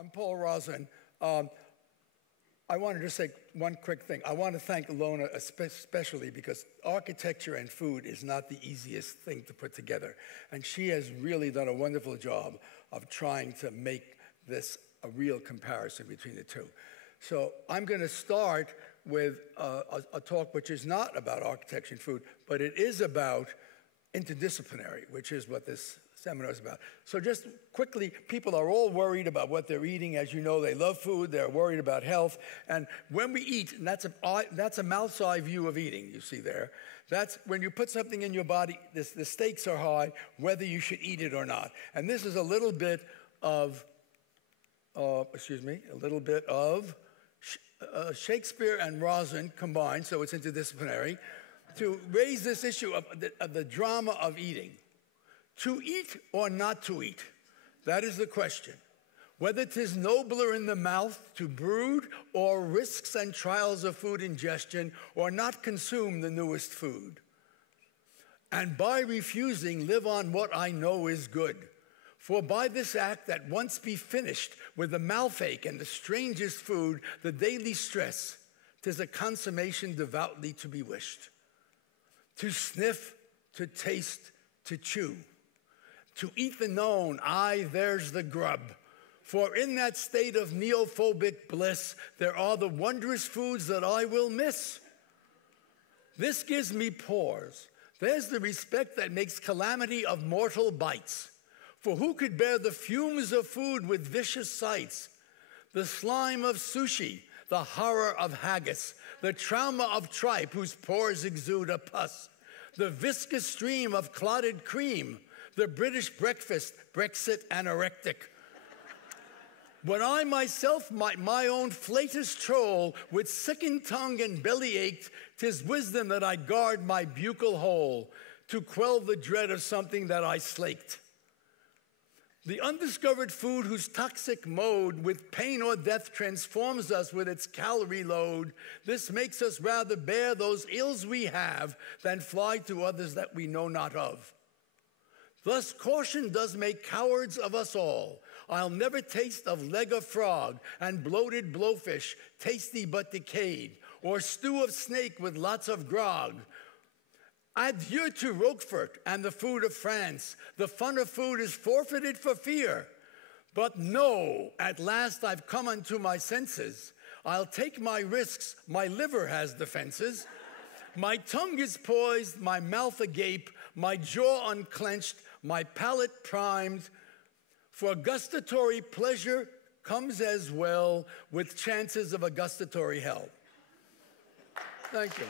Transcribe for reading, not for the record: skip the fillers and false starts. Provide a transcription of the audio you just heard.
I'm Paul Rozin. I wanted to say one quick thing. I want to thank Ilona especially because architecture and food is not the easiest thing to put together. And she has really done a wonderful job of trying to make this a real comparison between the two. So I'm going to start with a talk which is not about architecture and food, but it is about interdisciplinary, which is what this seminar is about. So just quickly, people are all worried about what they're eating. As you know, they love food. They're worried about health. And when we eat, and that's a mouth's eye view of eating, you see there. That's when you put something in your body, the stakes are high, whether you should eat it or not. And this is a little bit of, Shakespeare and Rozin combined, so it's interdisciplinary, to raise this issue of the drama of eating. To eat or not to eat? That is the question. Whether 'tis nobler in the mouth to brood or risks and trials of food ingestion or not consume the newest food. And by refusing, live on what I know is good. For by this act that once be finished with the mouth ache and the strangest food, the daily stress, 'tis a consummation devoutly to be wished. To sniff, to taste, to chew. To eat the known, aye, there's the grub. For in that state of neophobic bliss, there are the wondrous foods that I will miss. This gives me pause. There's the respect that makes calamity of mortal bites. For who could bear the fumes of food with vicious sights? The slime of sushi, the horror of haggis, the trauma of tripe whose pores exude a pus, the viscous stream of clotted cream, the British breakfast, Brexit anorectic. When I myself might my own flatus troll, with sickened tongue and belly ached, 'tis wisdom that I guard my buccal hole, to quell the dread of something that I slaked. The undiscovered food whose toxic mode with pain or death transforms us with its calorie load, this makes us rather bear those ills we have than fly to others that we know not of. Thus caution does make cowards of us all. I'll never taste of leg of frog and bloated blowfish, tasty but decayed, or stew of snake with lots of grog. Adieu to Roquefort and the food of France. The fun of food is forfeited for fear. But no, at last I've come unto my senses. I'll take my risks, my liver has defenses. My tongue is poised, my mouth agape, my jaw unclenched, my palate primed. For gustatory pleasure comes as well with chances of a gustatory hell. Thank you.